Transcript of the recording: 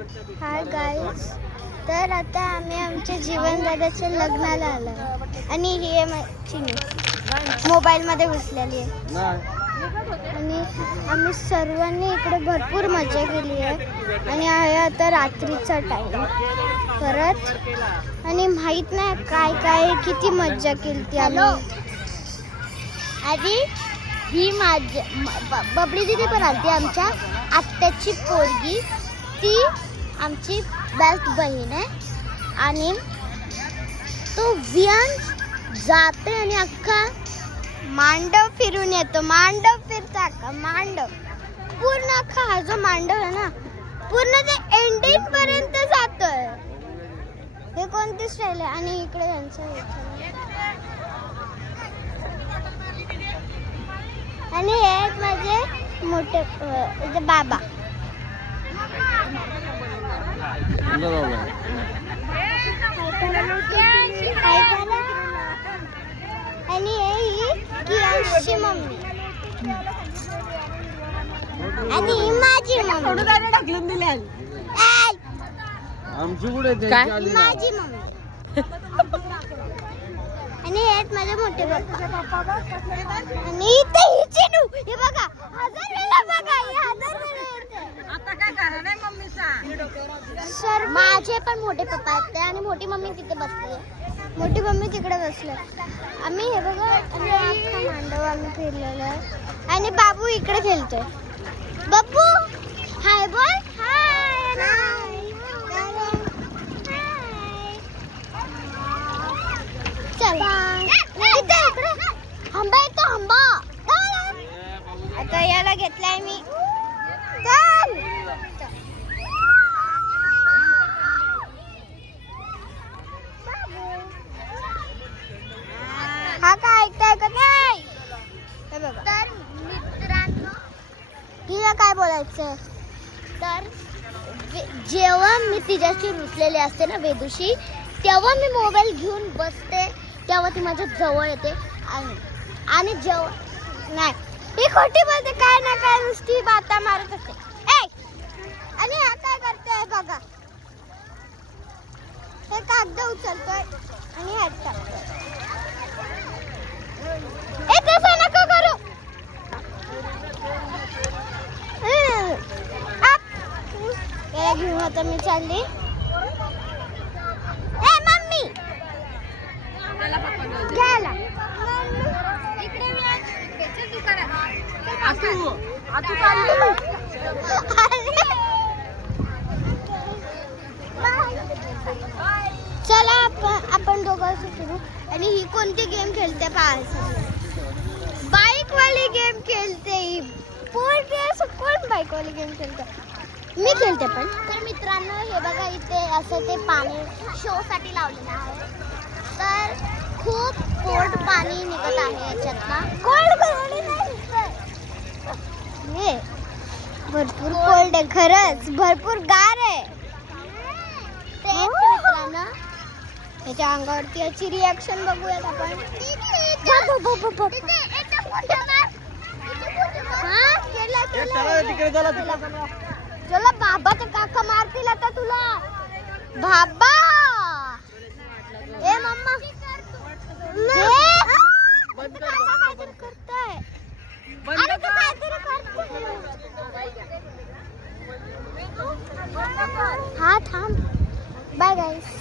Hi guys, तर आता आम्ही आमच्या जीवनदादाच्या लग्नाला आलो आणि ही आहे माझी मोबाईलमध्ये घुसलेली आहे आणि आम्ही सर्वांनी इकडे भरपूर मजा केली आहे आणि आहे आता रात्रीचा टाईम परत आणि माहीत नाही काय काय किती मजा केली ती आम्ही. आधी ही माझी बबडी दिदी पण आलती, आमच्या आत्याची पोरगी, ती आमची बेस्ट बहीण आहे आणि तो वियान जाते आणि अख्खा मांडव फिरून येतो. मांडव फिरता अख्खा मांडव पूर्ण अख्खा हा जो मांडव आहे ना पूर्ण ते एंडिंग पर्यंत जातोय. हे कोणती स्टाईल आहे आणि इकडे यांचं आणि हे आहेत माझे मोठे बाबा. आणि ही कियांची मम्मी आणि ही माझी मम्मी. ढकलून दिल्या आमची कुठे माझी मम्मी आणि हे आहेत माझे मोठे पप्पा आणि इथे ही चिनू. हे बघा हजारवेला बघा, हे हजारवेला येते. आता काय करा नाही मम्मीचा सर माझे पण मोठे पप्पा आहेत आणि मोठी मम्मी तिथे बसली आहे. मोठी मम्मी तिकडे बसले. आम्ही हे बघा आणि अख्खा मांडव आम्ही फिरलेलो आहे आणि बाबू इकडे खेळतोय. बब्बू हाय बोल. हाय चल इथे इकडे आंबा येतो आंबा. आता याला घेतलाय मी. चल हा काय ऐकताय का नाही? हे बघा तर मित्रांनो हिला काय बोलायचंय तर जेव्हा मी तिच्याशी रुसलेले असते ना वेदूशी, तेव्हा मी मोबाईल घेऊन बसते तेव्हा ती माझ्या जवळ येते आणि जेव्हा नाही ही खोटी बोलते, काय ना काय नुसती बाता मारत असते. आणि हा काय करतोय बघा, हे कागद उचलतोय आणि ह्यात टाकतोय. तसं नको करू. याला घेऊन आता मी चालली. मम्मी घ्यायला चला आपण दोघं फिरू. आणि ही कोणती गेम खेळते पाहायचं. बाईक वाली गेम खेळते ही. कोण बाईक वाली गेम खेळते? मी खेळते पण. तर मित्रांनो हे बघा इथे असं ते पाणी शो साठी लावलेलं आहे. तर खूप कोल्ड पाणी निघत आहे याच्यातनं. कोल्ड हे भरपूर कोल्ड आहे, खरंच भरपूर गार आहे. तेच मित्रांनो त्याच्या अंगावरती याची रिॲक्शन बघूयात आपण. चला बाबाचे काका मारतील आता तुला. बाबा ए मम्मा करताय हा थांब. बाय गाईस.